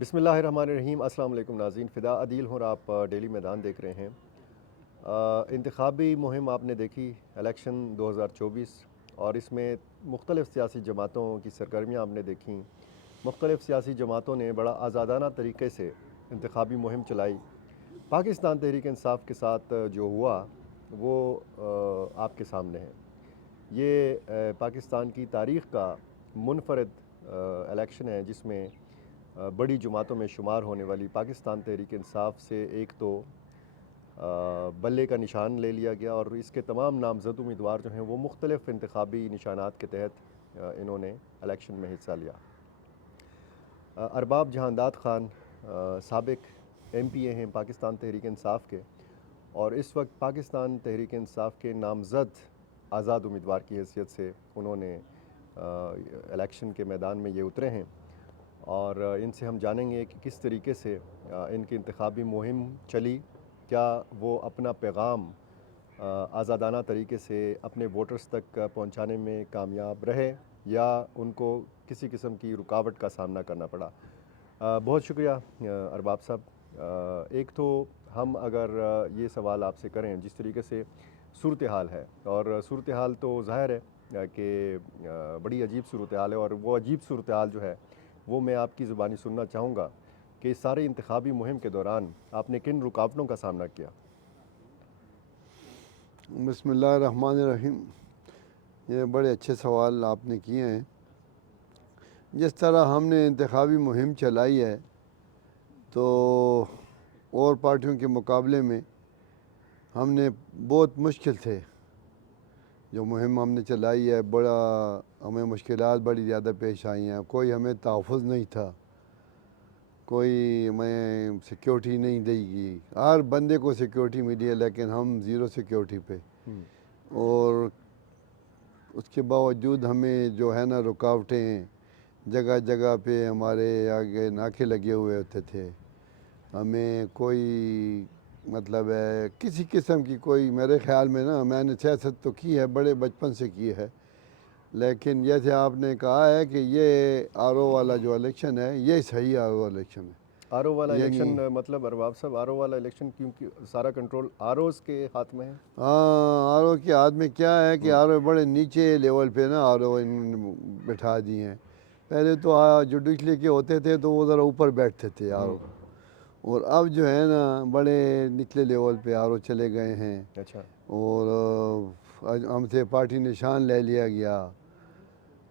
بسم اللہ الرحمن الرحیم۔ السلام علیکم ناظرین، فدا عدیل ہوں اور آپ ڈیلی میدان دیکھ رہے ہیں۔ انتخابی مہم آپ نے دیکھی، الیکشن 2024، اور اس میں مختلف سیاسی جماعتوں کی سرگرمیاں آپ نے دیکھیں۔ مختلف سیاسی جماعتوں نے بڑا آزادانہ طریقے سے انتخابی مہم چلائی۔ پاکستان تحریک انصاف کے ساتھ جو ہوا وہ آپ کے سامنے ہے۔ یہ پاکستان کی تاریخ کا منفرد الیکشن ہے جس میں بڑی جماعتوں میں شمار ہونے والی پاکستان تحریک انصاف سے ایک تو بلے کا نشان لے لیا گیا، اور اس کے تمام نامزد امیدوار جو ہیں وہ مختلف انتخابی نشانات کے تحت انہوں نے الیکشن میں حصہ لیا۔ ارباب جہانداد خان سابق ایم پی اے ہیں پاکستان تحریک انصاف کے، اور اس وقت پاکستان تحریک انصاف کے نامزد آزاد امیدوار کی حیثیت سے انہوں نے الیکشن کے میدان میں یہ اترے ہیں، اور ان سے ہم جانیں گے کہ کس طریقے سے ان کی انتخابی مہم چلی، کیا وہ اپنا پیغام آزادانہ طریقے سے اپنے ووٹرز تک پہنچانے میں کامیاب رہے یا ان کو کسی قسم کی رکاوٹ کا سامنا کرنا پڑا۔ بہت شکریہ ارباب صاحب۔ ایک تو ہم اگر یہ سوال آپ سے کریں، جس طریقے سے صورتحال ہے، اور صورتحال تو ظاہر ہے کہ بڑی عجیب صورتحال ہے، اور وہ عجیب صورتحال جو ہے وہ میں آپ کی زبانی سننا چاہوں گا کہ اس سارے انتخابی مہم کے دوران آپ نے کن رکاوٹوں کا سامنا کیا؟ بسم اللہ الرحمن الرحیم۔ یہ بڑے اچھے سوال آپ نے کیے ہیں۔ جس طرح ہم نے انتخابی مہم چلائی ہے تو اور پارٹیوں کے مقابلے میں ہم نے بہت مشکل سے جو مہم ہم نے چلائی ہے، بڑا ہمیں مشکلات بڑی زیادہ پیش آئی ہیں۔ کوئی ہمیں تحفظ نہیں تھا، کوئی ہمیں سیکیورٹی نہیں دے گی۔ ہر بندے کو سیکیورٹی ملی ہے لیکن ہم زیرو سیکیورٹی پہ، اور اس کے باوجود ہمیں جو ہے نا رکاوٹیں جگہ جگہ پہ ہمارے آگے ناکے لگے ہوئے ہوتے تھے۔ ہمیں کوئی مطلب ہے کسی قسم کی کوئی، میرے خیال میں نا، میں نے سیاست تو کی ہے، بڑے بچپن سے کی ہے، لیکن جیسے آپ نے کہا ہے کہ یہ آر او والا جو الیکشن ہے یہ صحیح آر او الیکشن ہے۔ آر او والا یعنی الیکشن مطلب ارباب صاحب، آر او والا الیکشن کیونکہ سارا کنٹرول آر اوز کے ہاتھ میں ہے؟ ہاں، آر او کے ہاتھ میں کیا ہے کہ آر او بڑے نیچے لیول پہ نا آر او بٹھا دیے ہیں۔ پہلے تو جوڈیشلی کے ہوتے تھے تو وہ ذرا اوپر بیٹھتے تھے آر او، اور اب جو ہے نا بڑے نچلے لیول پہ آر او چلے گئے ہیں، اچھا۔ اور ہم سے پارٹی نشان لے لیا گیا۔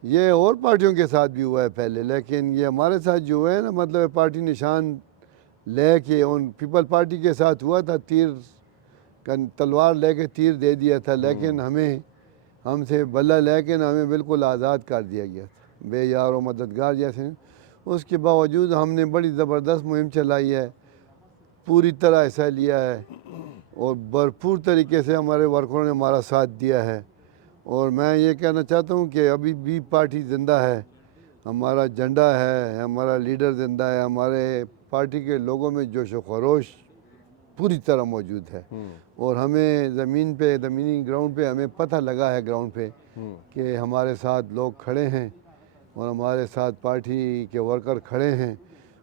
یہ اور پارٹیوں کے ساتھ بھی ہوا ہے پہلے، لیکن یہ ہمارے ساتھ جو ہوا ہے نا، مطلب پارٹی نشان لے کے ان پیپل پارٹی کے ساتھ ہوا تھا، تلوار لے کے تیر دے دیا تھا، لیکن ہم سے بلہ لے کے نا ہمیں بالکل آزاد کر دیا گیا تھا، بے یار و مددگار جیسے۔ اس کے باوجود ہم نے بڑی زبردست مہم چلائی ہے، پوری طرح حصہ لیا ہے، اور بھرپور طریقے سے ہمارے ورکروں نے ہمارا ساتھ دیا ہے۔ اور میں یہ کہنا چاہتا ہوں کہ ابھی بھی پارٹی زندہ ہے، ہمارا جھنڈا ہے، ہمارا لیڈر زندہ ہے، ہمارے پارٹی کے لوگوں میں جوش و خروش پوری طرح موجود ہے، اور ہمیں زمینی گراؤنڈ پہ ہمیں پتہ لگا ہے گراؤنڈ پہ کہ ہمارے ساتھ لوگ کھڑے ہیں، اور ہمارے ساتھ پارٹی کے ورکر کھڑے ہیں،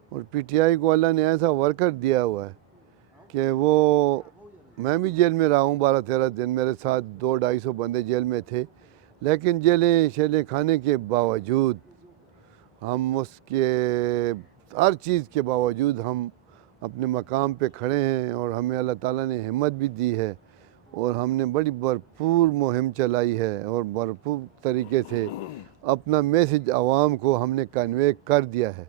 اور پی ٹی آئی کو اللہ نے ایسا ورکر دیا ہوا ہے کہ وہ، میں بھی جیل میں رہا ہوں 12-13 دن، میرے ساتھ 200-250 بندے جیل میں تھے، لیکن جیلیں شیلیں کھانے کے باوجود ہم اس کے ہر چیز کے باوجود ہم اپنے مقام پہ کھڑے ہیں، اور ہمیں اللہ تعالیٰ نے ہمت بھی دی ہے، اور ہم نے بڑی بھرپور مہم چلائی ہے، اور بھرپور طریقے سے اپنا میسج عوام کو ہم نے کنوے کر دیا ہے،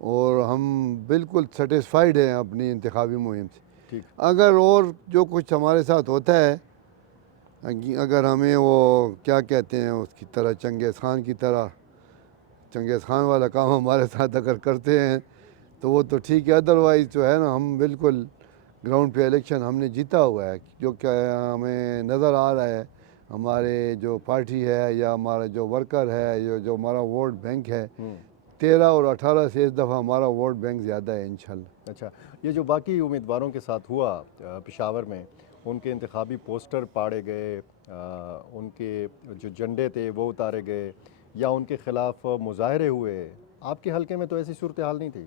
اور ہم بالکل سیٹسفائیڈ ہیں اپنی انتخابی مہم سے۔ ٹھیک۔ اگر اور جو کچھ ہمارے ساتھ ہوتا ہے، اگر ہمیں وہ کیا کہتے ہیں اس کی طرح چنگیز خان والا کام ہمارے ساتھ اگر کرتے ہیں تو وہ تو ٹھیک ہے، ادروائز جو ہے نا ہم بالکل گراؤنڈ پہ الیکشن ہم نے جیتا ہوا ہے، جو کہ ہمیں نظر آ رہا ہے۔ ہمارے جو پارٹی ہے یا ہمارا جو ورکر ہے، جو ہمارا ووٹ بینک ہے، 13 اور 18 سے اس دفعہ ہمارا ووٹ بینک زیادہ ہے انشاءاللہ۔ اچھا، یہ جو باقی امیدواروں کے ساتھ ہوا پشاور میں، ان کے انتخابی پوسٹر پاڑے گئے، ان کے جو جھنڈے تھے وہ اتارے گئے، یا ان کے خلاف مظاہرے ہوئے، آپ کے حلقے میں تو ایسی صورتحال نہیں تھی؟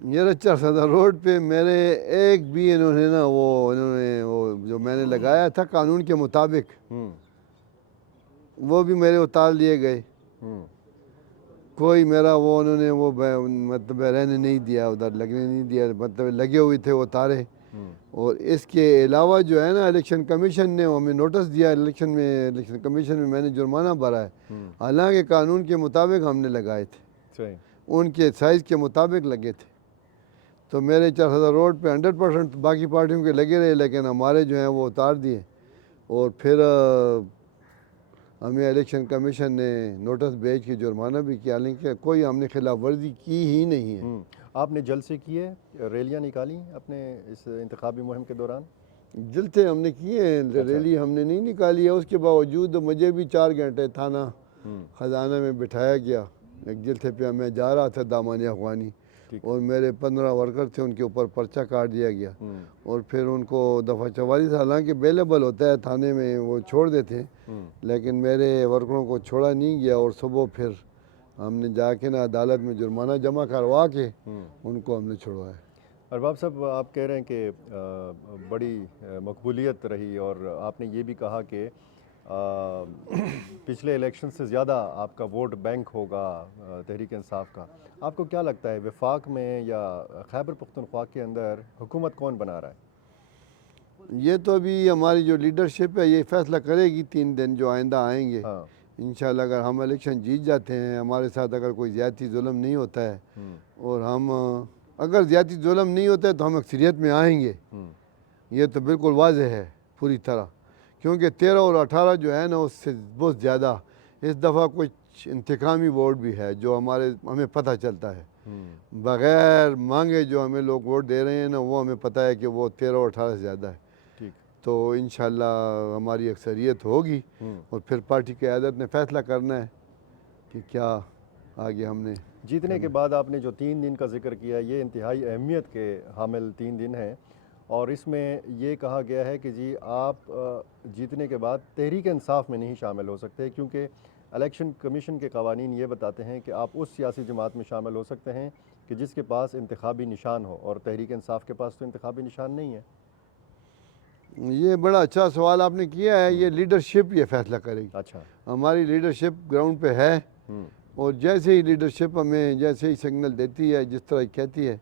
یہ رچا صدر روڈ پہ میرے ایک بھی انہوں نے وہ جو میں نے لگایا تھا قانون کے مطابق ہوں وہ بھی میرے اتار لیے گئے. ہوں کوئی میرا وہ انہوں نے وہ مطلب رہنے نہیں دیا, ادھر لگنے نہیں دیا, مطلب لگے ہوئے تھے وہ اتارے. ہوں اور اس کے علاوہ جو ہے نا الیکشن کمیشن نے ہمیں نوٹس دیا, الیکشن کمیشن میں نے جرمانہ بھرا ہے. ہوں حالانکہ قانون کے مطابق ہم نے لگائے تھے, صحیح. ان کے سائز کے مطابق لگے تھے. تو میرے 4000 روڈ پہ 100% باقی پارٹیوں کے لگے رہے, لیکن ہمارے جو ہیں وہ اتار دیے. اور پھر ہمیں الیکشن کمیشن نے نوٹس بھیج کے جرمانہ بھی کیا, لیکن کوئی ہم نے خلاف ورزی کی ہی نہیں ہے. آپ نے جلسے کیے, ریلیاں نکالی اپنے اس انتخابی مہم کے دوران؟ جلسے ہم نے کیے ہیں, ریلی ہم نے نہیں نکالی ہے. اس کے باوجود مجھے بھی 4 گھنٹے تھانہ خزانہ میں بٹھایا گیا. ایک جلسے پہ میں جا رہا تھا دامانی افغانی, اور میرے 15 ورکر تھے, ان کے اوپر پرچہ کاٹ دیا گیا. اور پھر ان کو دفعہ 44 حالانکہ اویلیبل ہوتا ہے تھانے میں, وہ چھوڑ دیتے ہیں, لیکن میرے ورکروں کو چھوڑا نہیں گیا. اور صبح پھر ہم نے جا کے نا عدالت میں جرمانہ جمع کروا کے ان کو ہم نے چھڑوایا. ارباب صاحب, آپ کہہ رہے ہیں کہ بڑی مقبولیت رہی, اور آپ نے یہ بھی کہا کہ پچھلے الیکشن سے زیادہ آپ کا ووٹ بینک ہوگا تحریک انصاف کا. آپ کو کیا لگتا ہے وفاق میں یا خیبر پختونخوا کے اندر حکومت کون بنا رہا ہے؟ یہ تو ابھی ہماری جو لیڈرشپ ہے یہ فیصلہ کرے گی 3 دن جو آئندہ آئیں گے. ہاں انشاءاللہ اگر ہم الیکشن جیت جاتے ہیں, ہمارے ساتھ اگر کوئی زیادتی ظلم نہیں ہوتا ہے, اور ہم اگر زیادتی ظلم نہیں ہوتا ہے تو ہم اکثریت میں آئیں گے. یہ تو بالکل واضح ہے پوری طرح, کیونکہ 13 اور 18 جو ہے نا اس سے بہت زیادہ اس دفعہ کچھ انتقامی ووٹ بھی ہے جو ہمیں پتہ چلتا ہے. بغیر مانگے جو ہمیں لوگ ووٹ دے رہے ہیں نا, وہ ہمیں پتہ ہے کہ وہ 13 اور 18 سے زیادہ ہے. تو انشاءاللہ ہماری اکثریت ہوگی, اور پھر پارٹی قیادت نے فیصلہ کرنا ہے کہ کیا آگے ہم نے. جیتنے کے بعد آپ نے جو 3 دن کا ذکر کیا, یہ انتہائی اہمیت کے حامل 3 دن ہیں, اور اس میں یہ کہا گیا ہے کہ جی آپ جیتنے کے بعد تحریک انصاف میں نہیں شامل ہو سکتے, کیونکہ الیکشن کمیشن کے قوانین یہ بتاتے ہیں کہ آپ اس سیاسی جماعت میں شامل ہو سکتے ہیں کہ جس کے پاس انتخابی نشان ہو, اور تحریک انصاف کے پاس تو انتخابی نشان نہیں ہے. یہ بڑا اچھا سوال آپ نے کیا ہے. یہ لیڈرشپ یہ فیصلہ کرے گی. اچھا. ہماری لیڈرشپ گراؤنڈ پہ ہے, اور جیسے ہی لیڈرشپ ہمیں جیسے ہی سگنل دیتی ہے, جس طرح کہتی ہے,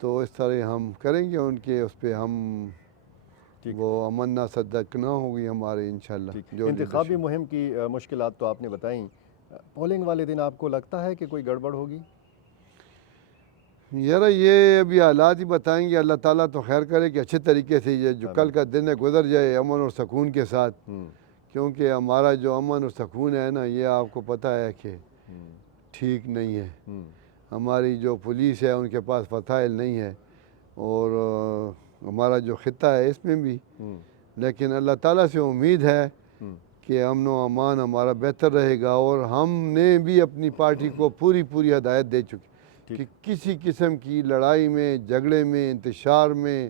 تو اس طرح ہم کریں گے. ان کے اس پہ ہم وہ امن نہ صدق نہ ہوگی ہمارے انشاءاللہ. جو انتخابی مہم کی مشکلات تو آپ نے بتائیں, پولنگ والے دن آپ کو لگتا ہے کہ کوئی گڑبڑ ہوگی؟ یار یہ ابھی حالات ہی بتائیں گے. اللہ تعالیٰ تو خیر کرے کہ اچھے طریقے سے یہ جو کل کا دن ہے گزر جائے امن اور سکون کے ساتھ, کیونکہ ہمارا جو امن اور سکون ہے نا, یہ آپ کو پتہ ہے کہ ٹھیک نہیں ہے. ہماری جو پولیس ہے ان کے پاس وسائل نہیں ہے, اور ہمارا جو خطہ ہے اس میں بھی, لیکن اللہ تعالیٰ سے امید ہے کہ امن و امان ہمارا بہتر رہے گا. اور ہم نے بھی اپنی پارٹی کو پوری ہدایت دے چکے کہ کسی قسم کی لڑائی میں, جھگڑے میں, انتشار میں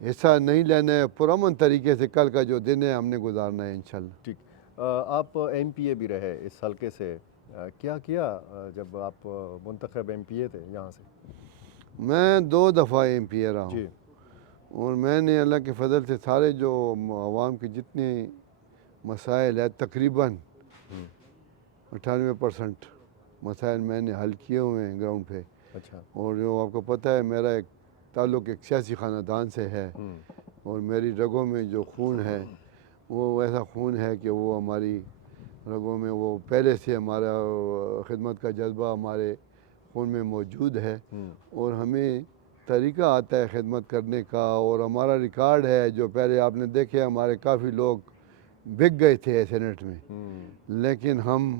حصہ نہیں لینا ہے. پرامن طریقے سے کل کا جو دن ہے ہم نے گزارنا ہے انشاءاللہ. ٹھیک. آپ ایم پی اے بھی رہے اس حلقے سے, کیا جب آپ منتخب ایم پی اے تھے یہاں سے؟ میں 2 دفعہ ایم پی اے رہا ہوں, جی. اور میں نے اللہ کے فضل سے سارے جو عوام کے جتنے مسائل ہیں تقریباً 98% مسائل میں نے حل کیے ہوئے ہیں گراؤنڈ پہ. اچھا. اور جو آپ کو پتہ ہے میرا ایک تعلق ایک سیاسی خاندان سے ہے, اور میری رگوں میں جو خون ہے وہ ایسا خون ہے کہ وہ ہماری رگوں میں وہ پہلے سے ہمارا خدمت کا جذبہ ہمارے خون میں موجود ہے, اور ہمیں طریقہ آتا ہے خدمت کرنے کا. اور ہمارا ریکارڈ ہے جو پہلے آپ نے دیکھے, ہمارے کافی لوگ بک گئے تھے سینٹ میں, لیکن ہم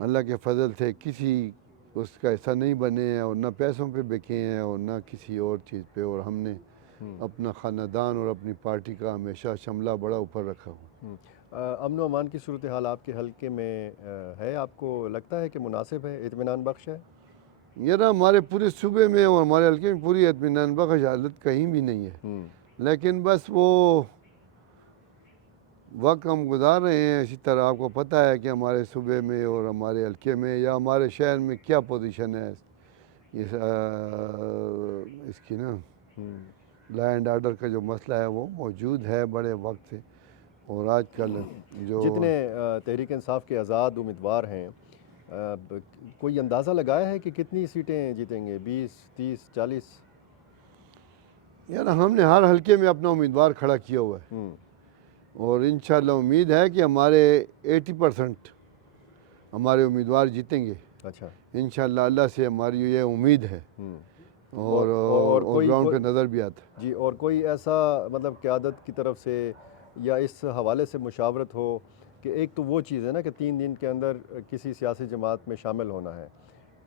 اللہ کے فضل سے کسی اس کا حصہ نہیں بنے ہیں, اور نہ پیسوں پہ بکے ہیں اور نہ کسی اور چیز پہ. اور ہم نے اپنا خاندان اور اپنی پارٹی کا ہمیشہ شملہ بڑا اوپر رکھا ہوا. امن و امان کی صورتحال آپ کے حلقے میں ہے, آپ کو لگتا ہے کہ مناسب ہے, اطمینان بخش ہے؟ یہ نا ہمارے پورے صوبے میں اور ہمارے حلقے میں پوری اطمینان بخش حالت کہیں بھی نہیں ہے, لیکن بس وہ وقت ہم گزار رہے ہیں. اسی طرح آپ کو پتہ ہے کہ ہمارے صوبے میں اور ہمارے حلقے میں یا ہمارے شہر میں کیا پوزیشن ہے, اس کی نا لا اینڈ آرڈر کا جو مسئلہ ہے وہ موجود ہے بڑے وقت سے، اور آج کل جو جتنے تحریک انصاف کے آزاد امیدوار ہیں، کوئی اندازہ لگایا ہے کہ کتنی سیٹیں جیتیں گے؟ 20، 30، 40؟ یار ہم نے ہر حلقے میں اپنا امیدوار کھڑا کیا ہوا ہے، اور انشاءاللہ امید ہے کہ ہمارے 80% ہمارے امیدوار جیتیں گے اچھا، انشاءاللہ، اللہ سے ہماری یہ امید ہے، اور کوئی گراؤنڈ پہ نظر بھی آتا ہے۔ جی، اور کوئی ایسا مطلب قیادت کی طرف سے یا اس حوالے سے مشاورت ہو کہ ایک تو وہ چیز ہے نا کہ 3 دن کے اندر کسی سیاسی جماعت میں شامل ہونا ہے،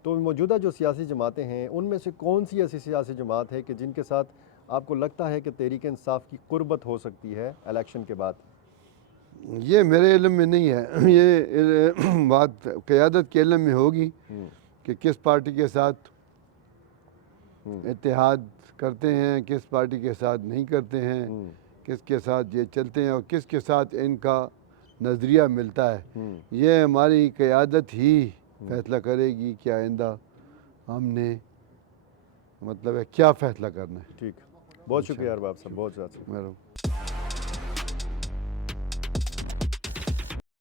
تو موجودہ جو سیاسی جماعتیں ہیں ان میں سے کون سی ایسی سیاسی جماعت ہے کہ جن کے ساتھ آپ کو لگتا ہے کہ تحریک انصاف کی قربت ہو سکتی ہے الیکشن کے بعد؟ یہ میرے علم میں نہیں ہے، یہ بات قیادت کے علم میں ہوگی کہ کس پارٹی کے ساتھ اتحاد کرتے ہیں، کس پارٹی کے ساتھ نہیں کرتے ہیں، کس کے ساتھ یہ چلتے ہیں اور کس کے ساتھ ان کا نظریہ ملتا ہے۔ یہ ہماری قیادت ہی فیصلہ کرے گی کہ آئندہ ہم نے مطلب ہے کیا فیصلہ کرنا ہے۔ ٹھیک، بہت شکریہ ارباب صاحب، بہت زیادہ۔ میڈم